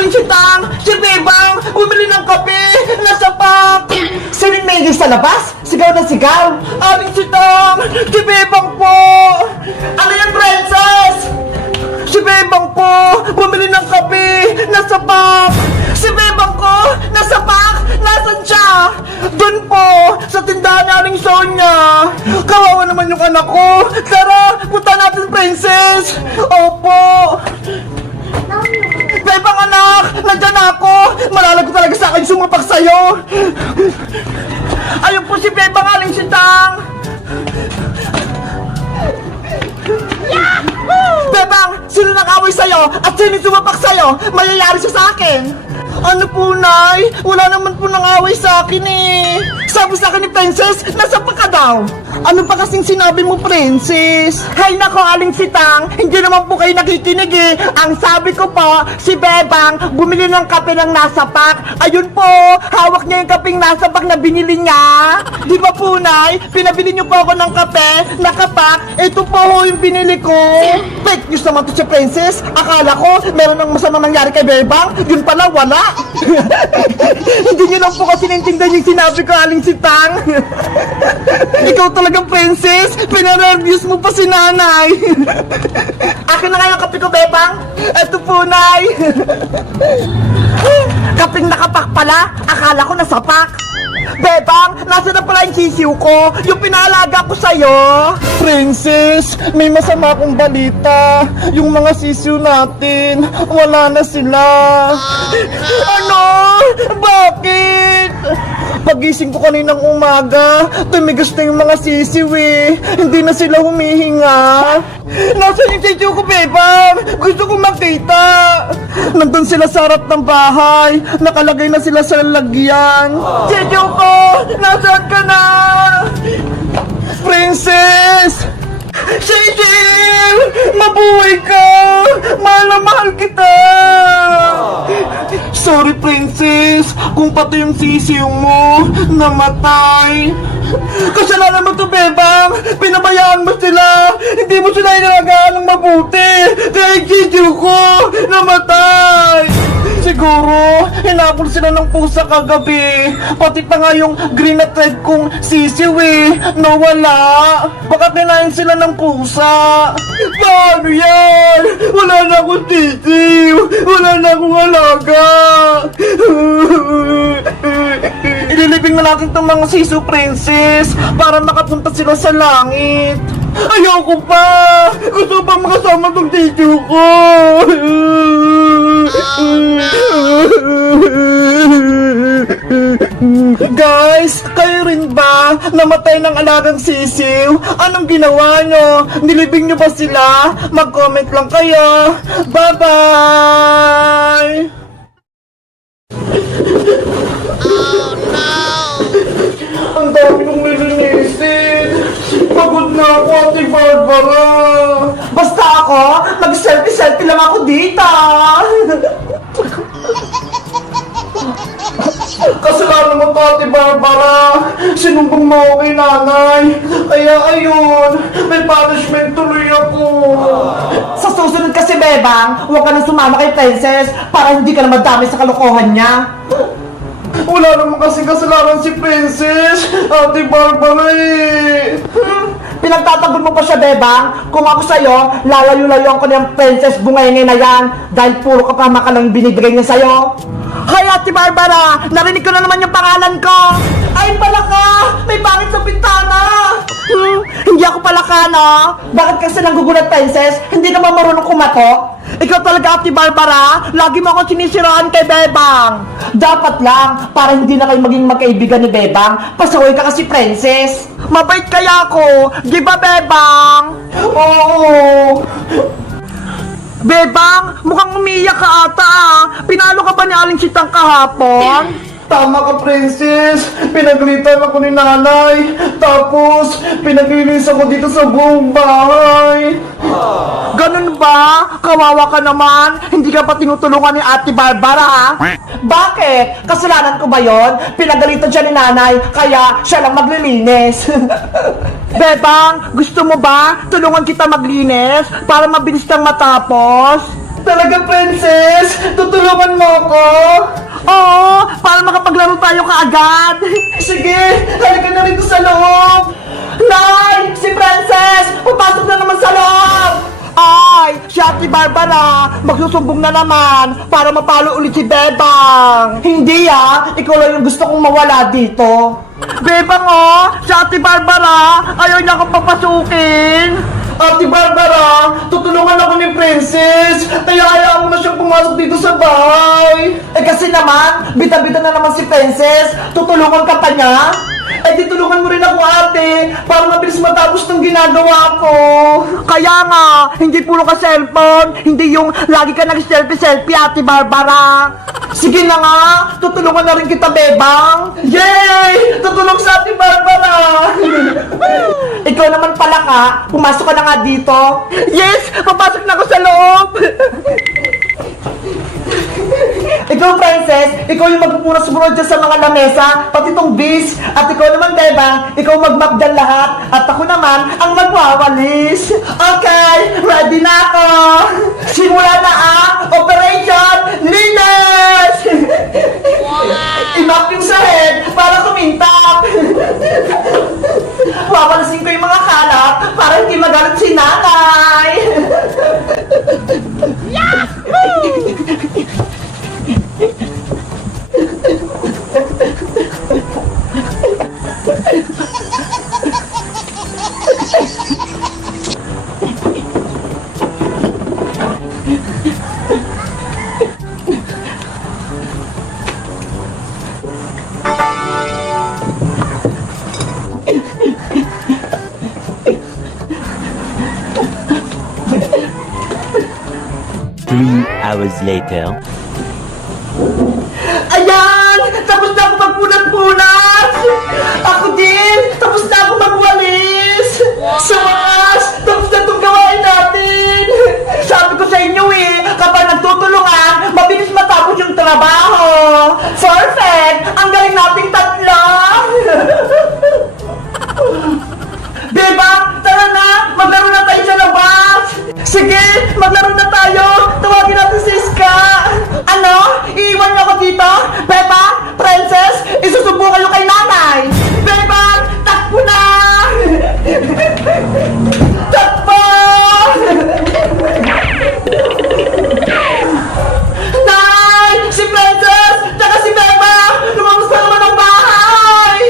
Aling Sitang! Si Bebang! Bumili ng kape! Nasa pack! Sining maigil sa labas? Sigaw na sigaw! Aling Sitang! Si Bebang po! Ano yan, princess? Si Bebang po! Bumili ng kape! Nasa pack! Si Bebang ko! Nasa pack! Nasaan siya? Doon po! Sa tindahan ni Aling Sonia! Kawawa naman yung anak ko! Tara! Punta natin, princess! Opo! Bebang anak! Nandyan ako! Malalago talaga sa akin sumapak sa'yo! Ayun po si Bebang, Aling Sitang! Bebang! Sino nang-away sa'yo? At sino sumapak sa'yo? Mayayari siya sa akin! Ano po, Nay? Wala naman po nang-away sa akin eh! Sabi sa akin ni Princess, nasa pa ka daw? Ano pa kasing sinabi mo, Princess? Hay nako, Aling Sitang, hindi naman po kayo nakikinig eh. Ang sabi ko po, si Bebang bumili ng kape ng nasa pack. Ayun po, hawak niya yung kapeng nasa pack na binili niya. Di ba po, Nay? Pinabili niyo po ako ng kape, nakapack. Ito po ho yung binili ko. Fake news naman to si Princess. Akala ko, meron ng masama nangyari kay Bebang. Yun pala, wala. Hindi niyo lang po kasi naintindihan yung sinabi ko, Aling Sitang. Ikaw talagang princess, pinareviews mo pa si nanay. Akin na nga yung kape ko, Bebang. Eto po, Nay. Kapeng nakapak pala, akala ko nasapak. Bebang, nasa na pala yung sisiw ko, yung pinalaga ko sa'yo. Princess, may masama akong balita. Yung mga sisiw natin, wala na sila. Ano? Bakit? Pagising ko kaninang umaga, tumigas na yung mga sisiw eh. Hindi na sila humihinga. Nasaan yung sisiw ko, Bebang? Gusto ko makita. Nandun sila sa harap ng bahay. Nakalagay na sila sa lalagyan. Sisiw ko! Nasaan ka na? Princess! Sisiw! Mabuhay ka! Mahal na mahal kita! Sorry, Princess, kung pati yung sisiw mo namatay. Kasalanan mo to, Bebang. Pinabayaan mo sila. Hindi mo sila inalagaan ng mabuti. Kaya yung sisiw ko namatay. Siguro, hinapon sila ng pusa kagabi. Pati pa nga yung green at red kong sisiw eh, nawala. Baka kinain sila ng pusa. Paano yan? Wala na akong sisiw. Wala na akong alaga. Ililibing na natin itong mga sisiw, Princess, para makapunta sila sa langit. Ayoko pa! Gusto pa makasama itong sisiw ko. Guys, kayo rin ba namatay ng alagang sisiw? Anong ginawa nyo? Nilibing nyo ba sila? Mag-comment lang kayo. Bye-bye! Oh no! Ang dami kong nilinisin. Pagod na ako, Ate Barbara. Basta ako, mag-selfie-selfie lang ako dito. Kasalanan mo to, Ate Barbara. Sinumbong mo ako kay nanay. Kaya ayun, may punishment tuloy ako. Sa susunod kasi, Bebang, huwag ka nang sumama kay Princess para hindi ka na madami sa kalokohan niya. Wala naman kasi kasalanan si Princess, Ate Barbara eh. Pinagtatanggol mo pa siya, Bebang. Kung ako sa'yo, lalayo-layuan ko na yung Princess Bungay na yan dahil puro kapama ka lang binibigay niya sa'yo. Hay, Ate Barbara! Narinig ko na naman yung pangalan ko! Ay, palaka! May pangit sa bintana! Hindi ako palaka, no? Bakit kasi nanggugulat, Princess? Hindi ka ba marunong kumato? Ikaw talaga, Ate Barbara, lagi mo akong sinisiraan kay Bebang. Dapat lang, para hindi na kayo maging magkaibigan ni Bebang, pasaway ka kasi, Princess. Mabait kaya ako, di ba, Bebang? Oo. Bebang, mukhang umiyak ka ata ah. Pinalo ka ba ni Aling Sitang kahapon? Tama ka, Princess. Pinagalitan ako ni nanay. Tapos, pinaglinis ako dito sa buong bahay. Ganun ba? Kawawa ka naman. Hindi ka pa tinutulungan ni Ate Barbara, ha? Bakit? Kasalanan ko ba yon? Pinagalitan siya ni nanay, kaya siya lang maglilinis. Bebang, gusto mo ba tulungan kita maglinis para mabilis kang matapos? Talaga, Princess? Tutulungan mo ako? Oo, para makapaglaro tayo kaagad. Sige, halika na rito sa loob. Nay, si Princess, papasok na naman sa loob. Ay, si Ate Barbara, magsusumbong na naman para mapalo ulit si Bebang. Hindi ikaw lang yung gusto kong mawala dito. Bebang si Ate Barbara, ayaw niya akong papasukin. Ate Barbara, tutulungan ako ni Princess. Kaya hayaan mo na siyang pumasok dito sa bahay. Kasi naman, bita-bita na naman si Princess. Tutulungan ka pa niya? Ditulungan mo rin ako, ate, para mabilis matapos ng ginagawa ko. Kaya nga, hindi puro ka cellphone, hindi yung lagi ka nag-selfie-selfie, Ate Barbara. Sige na nga, tutulungan na rin kita, Bebang. Yay! Tutulong sa Ate Barbara. Ikaw naman pala ka, pumasok ka na nga dito. Yes! Papasok na ako sa loob. Ikaw, Princess, ikaw yung magpupunas-punas dyan sa mga lamesa, pati tong bis. At ikaw naman, Bebang, ikaw mag-map dyan lahat. At ako naman, ang magwawalis. Okay, ready na ako. Simula na Operation Linis! I-map yung sahig para kumintap. Wawalasin ko yung mga kalat para hindi magalit si nanay. Three hours later. Ayan! Tapos na ako magpunat-punat! Ako din! Tapos na ako magwalis! Sa wakas! Tapos na itong gawain natin! Sabi ko sa inyo kapag nagtutulungan, mabilis matapos yung trabaho! Perfect! Ang galing nating tatlo! Diba? Tara na! Maglaro na tayo sa labas! Sige! Maglaro na tayo! Tawagin natin si Iska! Ano? Iiwan niyo ako dito? Beba? Princess? Isusubo kayo kay nanay! Beba! Takbo na! Takbo! Nay! Si Princess! Tsaka si Beba! Lumabas na naman ang bahay!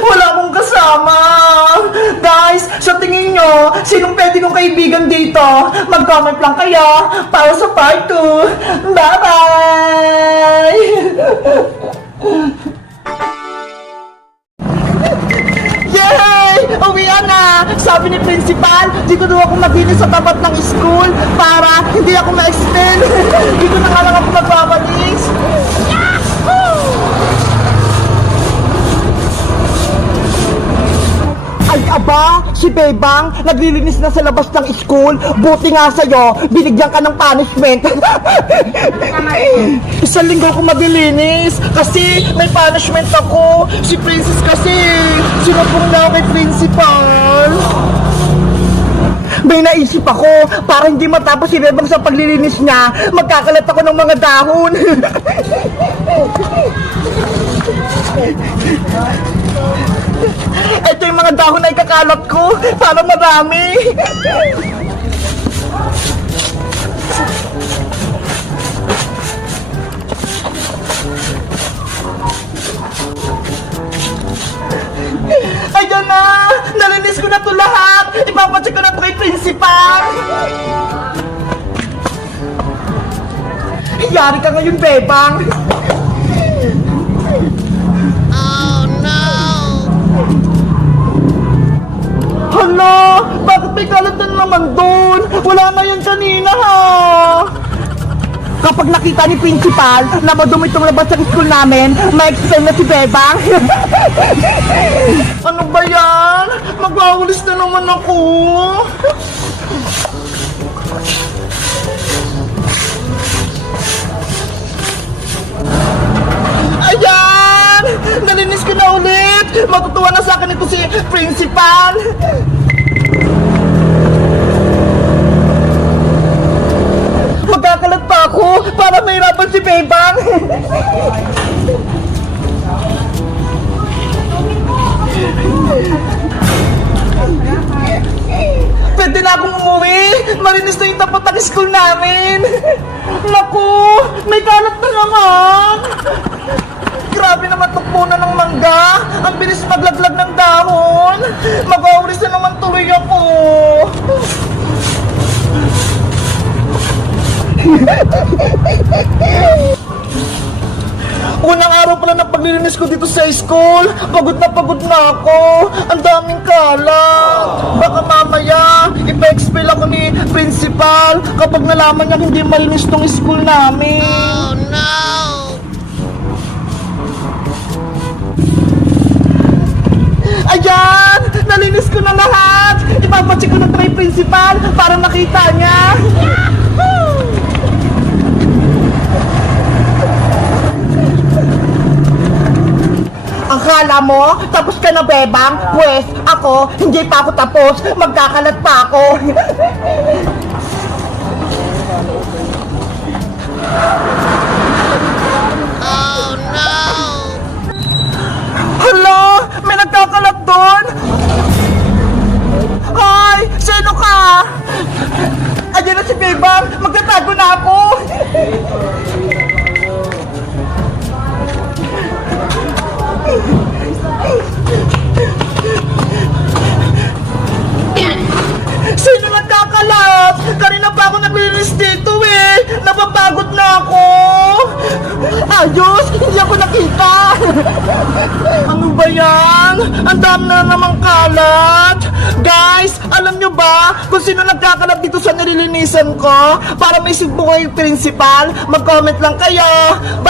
Wala akong kasama! Guys, sa tingin nyo, sinong pwede kong kaibigan dito? Mag-comment lang kayo para sa part 2. Bye-bye! Yay! Uwian na! Sabi ni Principal, dito daw ako maglinis sa tapat ng school para hindi ako ma-extend. Dito na nga lang ako magbabalis. Ay, aba, si Bebang, naglilinis na sa labas ng school. Buti nga sa'yo, binigyan ka ng punishment. Isang linggo ko maglilinis kasi may punishment ako. Si Princess kasi, sinupong na ako kay Principal. May naisip ako, para hindi matapos si Bebang sa paglilinis niya, magkakalat ako ng mga dahon. Ito yung mga dahon na ikakalat ko para marami. Ayan na! Nalinis ko na to lahat! Ipapacheck ko na to kay Principal! Iyari ka ngayon, Bebang! Hala! Bakit may kalat na naman doon? Wala na yun kanina Kapag nakita ni Principal na madumi itong labas sa school namin, ma-explain na si Bebang. Ano ba yan? Magwawalis na naman ako. Ayan! Nalinis ko na ulit! Matutuwa na sa akin ito si Principal! Magkakalat pa ako! naman si Bebang. Pwede na akong umuwi. Malinis na yung tapat ng school namin. Naku, may kalat na naman. Grabe naman tukpunan ng mangga. Ang bilis maglaglag ng dahon. Mag-auris na naman tuloy ako. Unang araw pala ng paglilinis ko dito sa school. Pagod na ako. Ang daming kalat. Baka mamaya, ipa-expel ako ni principal kapag nalaman niya hindi malinis tong school namin. Oh no! Ayan! Nalinis ko na lahat! Ipapacheck ko na kay principal para makita niya. Akala mo, tapos ka na, Bebang? Pwes, ako, hindi pa ako tapos. Magkakalat pa ako. Oh, no! Hala! May nagkakalat doon! Hoy! Sino ka? Ayan na si Bebang! Magtatago na ako! Sino nagkakalat? Kanina pa ako naglinis dito eh. Napapagod na ako. Ayos, hindi ako nakita. Ano ba yan? Ang dami na namang kalat. Guys, alam nyo ba kung sino nagkakalat dito sa nililinisan ko? Para may sigbo kayo principal, mag-comment lang kayo. Bye!